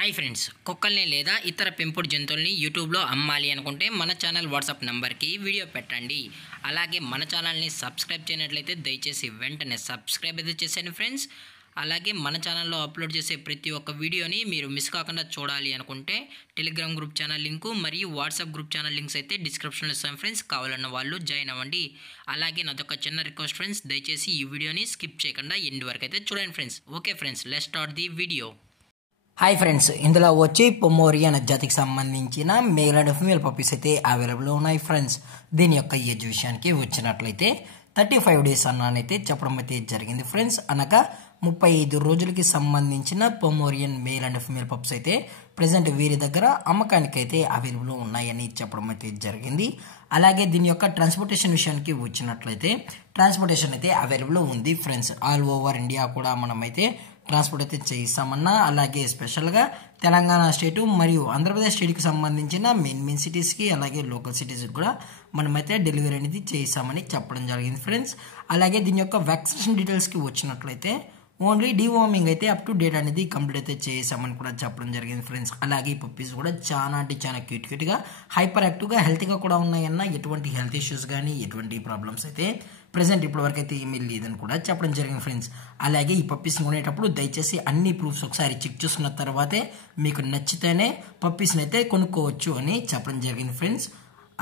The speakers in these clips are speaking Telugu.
హాయ్ ఫ్రెండ్స్, కుక్కల్ని లేదా ఇతర పెంపుడు జంతువుల్ని యూట్యూబ్లో అమ్మాలి అనుకుంటే మన ఛానల్ వాట్సాప్ నెంబర్కి వీడియో పెట్టండి. అలాగే మన ఛానల్ని సబ్స్క్రైబ్ చేయనట్లయితే దయచేసి వెంటనే సబ్స్క్రైబ్ అయితే చేసేయండి ఫ్రెండ్స్. అలాగే మన ఛానల్లో అప్లోడ్ చేసే ప్రతి ఒక్క వీడియోని మీరు మిస్ కాకుండా చూడాలి అనుకుంటే టెలిగ్రామ్ గ్రూప్ ఛానల్ లింకు మరియు వాట్సాప్ గ్రూప్ ఛానల్ లింక్స్ అయితే డిస్క్రిప్షన్లో ఇస్తాను ఫ్రెండ్స్. కావాలన్న వాళ్ళు జాయిన్ అవ్వండి. అలాగే నాదొక చిన్న రిక్వెస్ట్ ఫ్రెండ్స్, దయచేసి ఈ వీడియోని స్కిప్ చేయకుండా ఎండ్ వరకు అయితే చూడండి friends. Okay friends, let's start the video. Hi friends, ఇందులో వచ్చి పొమోరియన్ జాతికి సంబంధించిన మేల్ అండ్ ఫీమేల్ పప్పీస్ అయితే అవైలబుల్ ఉన్నాయి ఫ్రెండ్స్. దీని యొక్క ఏజ్ విషయానికి వచ్చినట్లయితే 35 డేస్ అన్నైతే చెప్పడం అయితే జరిగింది ఫ్రెండ్స్. అనగా 35 రోజులకి సంబంధించిన Pomeranian male and female pups అయితే ప్రజెంట్ వీరి దగ్గర అమ్మకానికి అయితే అవైలబుల్ ఉన్నాయని చెప్పడం అయితే జరిగింది. అలాగే దీని యొక్క ట్రాన్స్పోర్టేషన్ విషయానికి వచ్చినట్లయితే ట్రాన్స్పోర్టేషన్ అయితే అవైలబుల్ ఉంది ఫ్రెండ్స్. ఆల్ ఓవర్ ఇండియా కూడా మనమైతే ట్రాన్స్పోర్ట్ అయితే చేయిస్తామన్నా, అలాగే స్పెషల్గా తెలంగాణ స్టేటు మరియు ఆంధ్రప్రదేశ్ స్టేట్కి సంబంధించిన మెయిన్ సిటీస్కి అలాగే లోకల్ సిటీస్కి కూడా మనమైతే డెలివరీ అనేది చేయిస్తామని చెప్పడం జరిగింది ఫ్రెండ్స్. అలాగే దీని యొక్క వ్యాక్సినేషన్ డీటెయిల్స్కి వచ్చినట్లయితే ఓన్లీ డీవార్మింగ్ అయితే అప్ టు డేట్ అనేది కంప్లీట్ అయితే చేసామని కూడా చెప్పడం జరిగింది ఫ్రెండ్స్. అలాగే ఈ పప్పీస్ కూడా చాలా అంటే చాలా క్యూట్గా హైపర్ యాక్టివ్గా హెల్తీగా కూడా ఉన్నాయన్న, ఎటువంటి హెల్త్ ఇష్యూస్ కానీ ఎటువంటి ప్రాబ్లమ్స్ అయితే ప్రెసెంట్ ఇప్పటి వరకు అయితే ఏమీ లేదని కూడా చెప్పడం జరిగింది ఫ్రెండ్స్. అలాగే ఈ పప్పీస్ కొనేటప్పుడు దయచేసి అన్ని ప్రూఫ్స్ ఒకసారి చెక్ చేసుకున్న తర్వాతే మీకు నచ్చితేనే పప్పీస్ని అయితే కొనుక్కోవచ్చు అని చెప్పడం జరిగింది ఫ్రెండ్స్.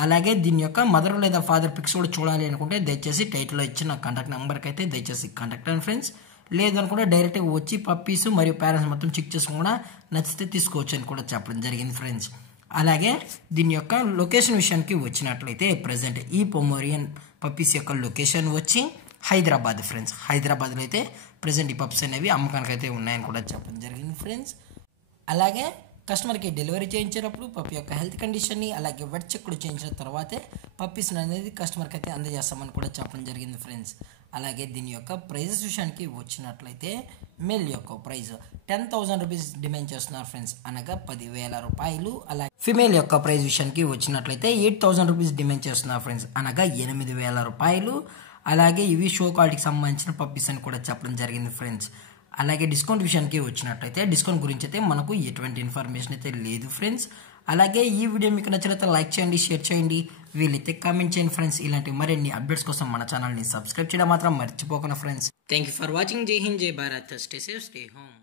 అలాగే దీని యొక్క మదర్ లేదా ఫాదర్ పిక్స్ కూడా చూడాలి అనుకుంటే దయచేసి టైటిల్లో ఇచ్చిన కాంటాక్ట్ నెంబర్కి అయితే దయచేసి కాంటాక్ట్ అవ్వండి ఫ్రెండ్స్. లేదనుకుంటే డైరెక్ట్గా వచ్చి పప్పీస్ మరియు పేరెంట్స్ మొత్తం చెక్ చేసుకుని కూడా నచ్చితే తీసుకోవచ్చు అని కూడా చెప్పడం జరిగింది ఫ్రెండ్స్. అలాగే దీని యొక్క లొకేషన్ విషయానికి వచ్చినట్లయితే ప్రజెంట్ ఈ పొమోరియన్ పప్పీస్ యొక్క లొకేషన్ వచ్చి హైదరాబాద్ ఫ్రెండ్స్. హైదరాబాద్లో అయితే ప్రజెంట్ ఈ పప్స్ అనేవి అమ్మకానికి అయితే ఉన్నాయని కూడా చెప్పడం జరిగింది ఫ్రెండ్స్. అలాగే కస్టమర్కి డెలివరీ చేయించేటప్పుడు పప్పి యొక్క హెల్త్ కండిషన్ని అలాగే వెట్ చెక్ కూడా చేయించిన తర్వాతే పప్పీస్ అనేది కస్టమర్కి అయితే అందజేస్తామని కూడా చెప్పడం జరిగింది ఫ్రెండ్స్. అలాగే దీని యొక్క ప్రైజెస్ విషయానికి వచ్చినట్లయితే మేల్ యొక్క ప్రైజ్ 10,000 రూపీస్ డిమాండ్ చేస్తున్నారు ఫ్రెండ్స్, అనగా 10,000 రూపాయలు. అలాగే ఫిమేల్ యొక్క ప్రైజ్ విషయానికి వచ్చినట్లయితే 8,000 రూపీస్ డిమాండ్ చేస్తున్నారు ఫ్రెండ్స్, అనగా 8,000 రూపాయలు. అలాగే ఇవి షో క్వాలిటీకి సంబంధించిన పప్పీస్ అని కూడా చెప్పడం జరిగింది ఫ్రెండ్స్. అలాగే డిస్కౌంట్ విషయానికి వచ్చినట్లయితే డిస్కౌంట్ గురించి అయితే మనకు ఎటువంటి ఇన్ఫర్మేషన్ అయితే లేదు ఫ్రెండ్స్. అలాగే ఈ వీడియో మీకు నచ్చినట్లయితే లైక్ చేయండి, షేర్ చేయండి, వీలైతే కామెంట్ చేయండి ఫ్రెండ్స్. ఇలాంటి మరిన్ని అప్డేట్స్ కోసం మన ఛానల్ని సబ్స్క్రైబ్ చేయడం మాత్రం మర్చిపోకండి friends. Thank you for watching. జై హింద్, జై Bharat. Stay safe, stay home.